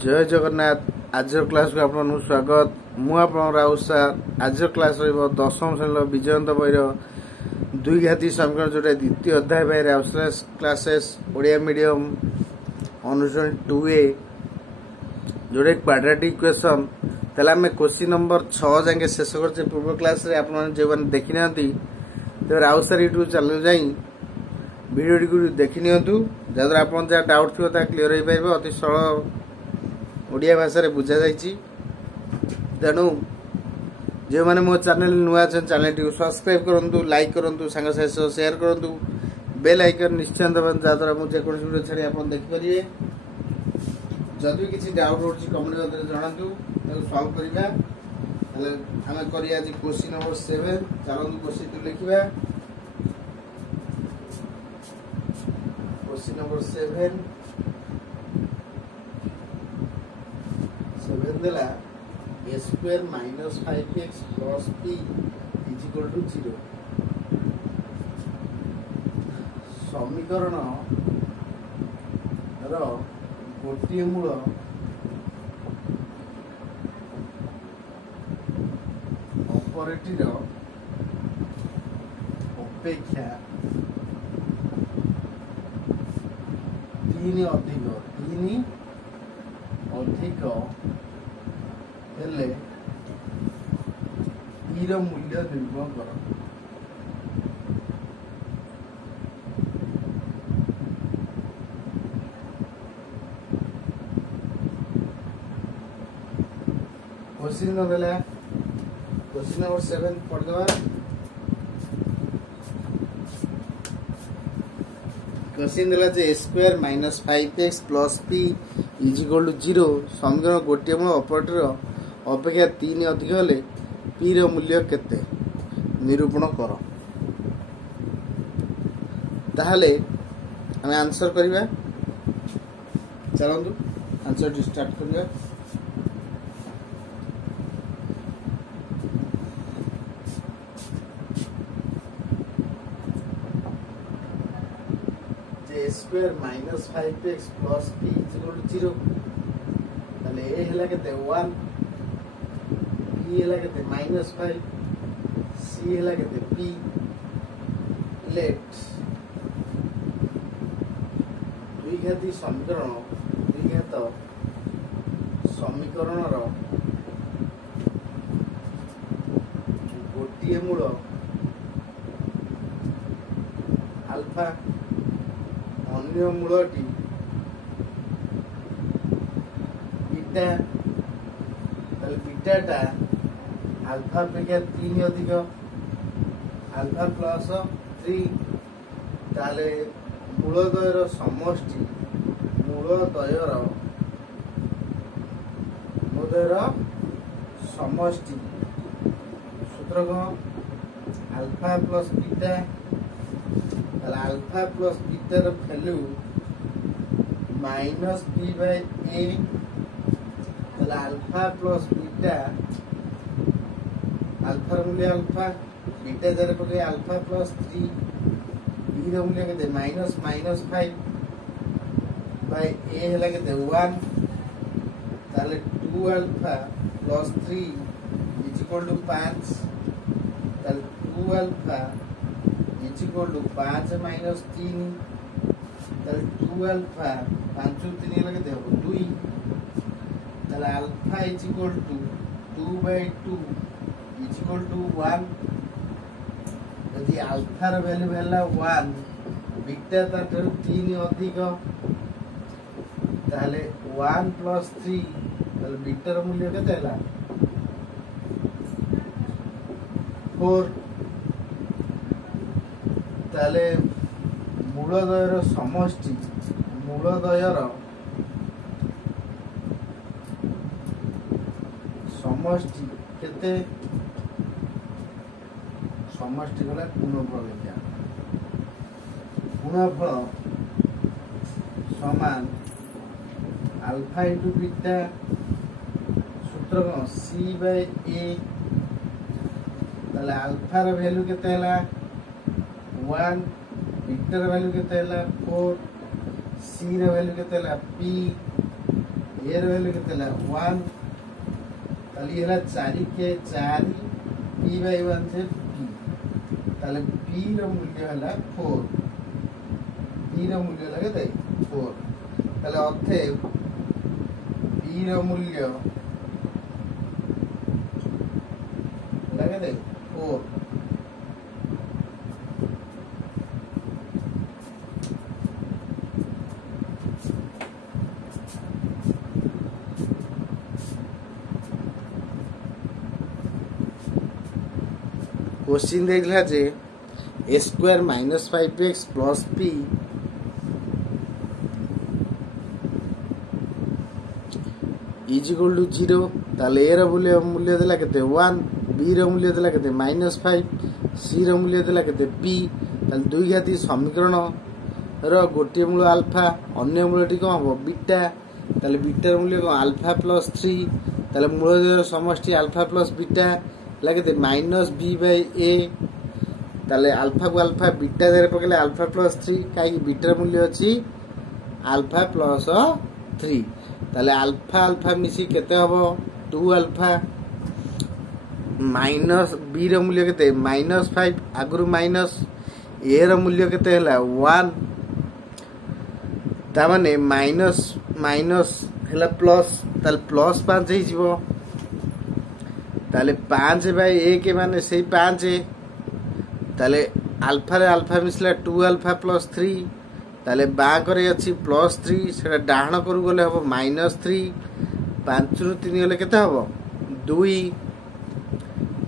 जय जगन्नाथ। आज क्लास को आपन स्वागत। मु आपन राउत सार। आज क्लास रहिबो दशम श्रेणी विजयंत बहिर द्विघाती समीकरण जोटा द्वितीय अध्याय by Rau's classes Odia medium अनुसरण 2A जोटा क्वाड्रेटिक इक्वेशन तला में क्वेश्चन नंबर 6 जाके शेष करछे। पूर्व क्लास रे आपन जे देखि नांती तो राउत सार यूट्यूब चैनल जाई वीडियो को देखि नियंतु जदर आपन जा डाउट थियो ता क्लियर होई पाइबो। अति सरल ओडिया भाषा रे बुझा जाइछि। तेणु जो मैंने मो चैनल नुआ चैनल टी सब्सक्राइब करंतु, लाइक करंतु, सांग साथ शेयर करंतु, बेल आइकन निश्चय दबन जद्वारा मुझे जेकोसी वीडियो छाड़ी आपन देख परिए। जदि किछि डाउट होछि कमेंट जदि जणांतु ताको सॉल्व करिबा। तले हमें करिया आज क्वेश्चन नंबर 7 चलंतु क्वेश्चन लिखिबा। क्वेश्चन नंबर 7 देला a square minus 5x plus p is equal to 0। समीकरण रो गोटे मूल ऑपरेटर अपेक्षा 3 अधिक हेले पीर मूल्य निर्णय कर। क्वेश्चन नंबर 7 पढ़ दवा। क्वेश्चन देला जे square minus 5x plus p is equal to 0। समीकरण गोटे मूल ऑपरेटर अपेक्षा 3 अधिक हेले पी रो मूल्य केते निरूपण कर। ताहले हमें आंसर करिबा। चलंतु आंसर स्टार्ट करिबा। जे square minus 5x plus p is equal to 0 ताले ए हला केते 1, p हला केते -5, c हला केते p। लेट द्विघाती समीकरण रो गोटे मूल अल्फा अन्य मूलटी बीटा। बीटाटा अल्फा अपेक्षा 3 अधिक अल्फा प्लस 3 ताले मूलद्वयर समष्टि सूत्र कौन alpha plus beta. Alpha plus beta रो value minus b by a। Alpha plus beta alpha मूल्य अल्फा बीटा जरे पके अल्फा प्लस 3 b रो मूल्य केते -5 बाय a हला केते 1। ताले 2 alpha plus 3 is equal to 5। ताले 2 alpha is equal to 5 minus 3। ताले 2 अल्फा 5 3 हला केते हो 2। ताले alpha is equal to 2 by 2 is equal to 1। यदि अल्फा रो वैल्यू भेला 1 बीटा तार 3 अधिक ताले 1 प्लस 3 ताले बीटा रो मूल्य केते हला 4। ताले मूलद्वयर समष्टि केते समष्टि गला गुणफल लिखा। गुणफल समान अल्फा इनटू बीटा सूत्र कौन c बाय a। ताले अल्फा रो वैल्यू केते हला 1, बीटा रो वैल्यू केते हला 4, सी रो वैल्यू केते हला p, ए रे केते ला 1 ताली हला 4 के 4 p by 1 से p ताले p रो मूल्य हला 4 p रो मूल्य लगे दे 4 ताले अर्थे p रो मूल्य लगे दे 4 क्वेश्चन देखला जे a square minus 5x plus p is equal to 0 ताले a रो मूल्य देला केते 1 b रो मूल्य देला केते -5 c रो मूल्य देला केते p ताले दुई घाती समीकरण रो गोटे मूल अल्फा अन्य मूलटी कोन हो बीटा ताले बीटा रो मूल्य कोन अल्फा प्लस 3 ताले मूल समष्टि अल्फा प्लस बीटा लगते -b by a ताले अल्फा को अल्फा बीटा दे पकेले अल्फा प्लस 3 काई बीटा मूल्य अछि अल्फा प्लस 3 ताले अल्फा अल्फा मिसी केते हबो 2 अल्फा माइनस b रो मूल्य केते -5 आगुरु माइनस a रो मूल्य केते हला 1 ता माने माइनस माइनस हला प्लस ताले प्लस 5 हे जिवो ताले 5 बाय 1 माने सेही 5 ताले अल्फा रे अल्फा मिसला 2 अल्फा प्लस 3 ताले बा करे अछि प्लस 3 सेटा डाहण करू गले हबो -3 5 रु 3 गले केते हबो 2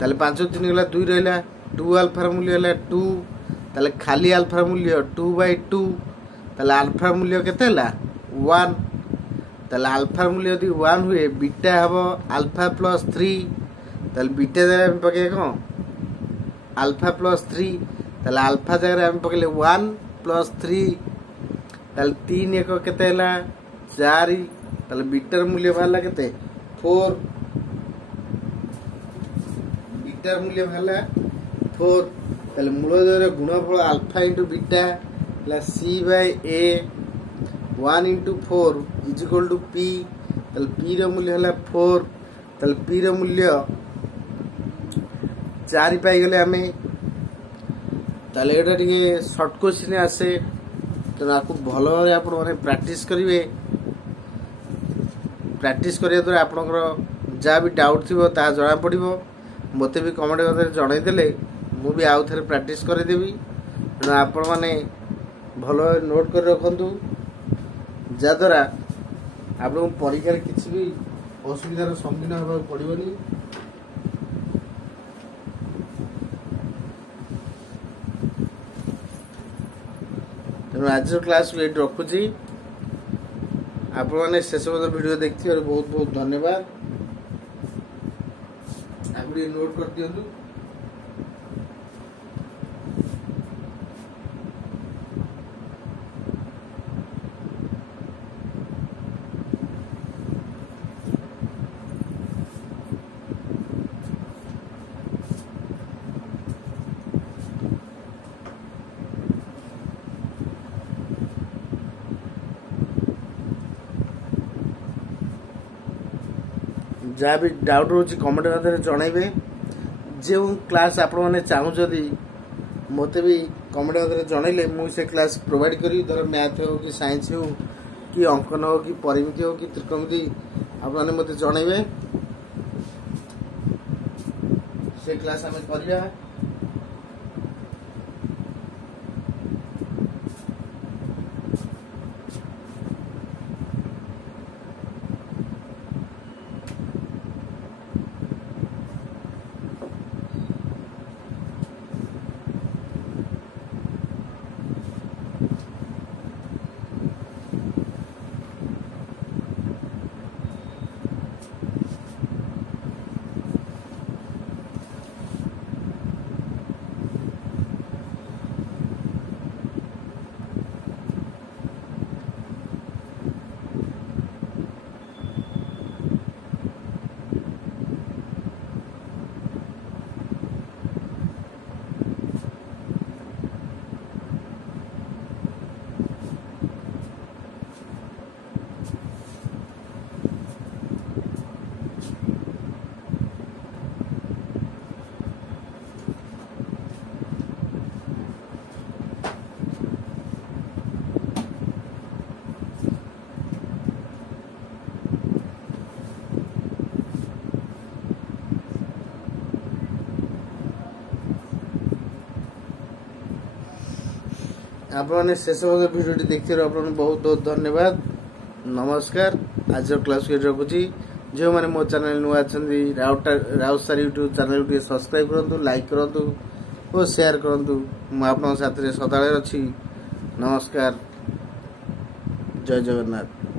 ताले 5 रु 3 गला 2 रहला 2 अल्फा रो मूल्य हला 2 ताले खाली अल्फा रो मूल्य 2 बाय 2 ताले अल्फा रो मूल्य केते हला 1 ताले अल्फा रो मूल्य यदि 1 हुए बीटा हबो अल्फा प्लस 3 ताले बीटा जगह हम पके कोन अल्फा प्लस 3 ताले अल्फा जगह हम पकेले 1 प्लस 3 ताले 3 एक केते हला 4 ताले बीटा मूल्य भाला केते 4 बीटा मूल्य भाला 4 ताले मूल जगह गुणफल अल्फा इनटू बीटा ला c by a 1 into 4 is equal to p ताले p रो मूल्य हला 4 ताले p रो मूल्य 4 पाई गले हमें ताले एटा टिके शॉर्ट क्वेश्चन आसे तो आपको भलो भाबे आपण माने प्रैक्टिस करिवे प्रैक्टिस करिया द्वारा आपनकर जा भी डाउट थिबो ता जणा पड़िबो मते भी कमेंट करे जणाई देले मु भी आउ थरे प्रैक्टिस करि देबी तो आपण माने भलो नोट कर रखंतु जा द्वारा आपन परीक्षा रे किछि भी असुविधार सम्मुखीन होबा पड़िबोनी तेणु आज क्लास को ये रखुची आपण मैंने शेष वीडियो देखते बहुत बहुत धन्यवाद आप नोट कर दियंतु जहाँ भी डाउट रोचे कमेंट माध्यम जनइबे जो क्लास आपण मैंने चाहू जदि मते भी कमेंट माध्यम जनइले मुझे क्लास प्रोवाइड करी धर मैथ हो कि साइंस हो कि अंकन हो कि परिमिति हो कि त्रिकोणमिति आपण मैंने मते जनइबे से क्लास हमें करिया आपने शेष भिडियो देखिए बहुत बहुत धन्यवाद। नमस्कार। आज क्लास के रखुची जो मैंने मो चैनल नुआ अच्छा राउत सर यूट्यूब चैनल टे सब्सक्राइब करूँ, लाइक करूँ और शेयर करूँ। मुझे सदा अच्छी। नमस्कार। जय जगन्नाथ।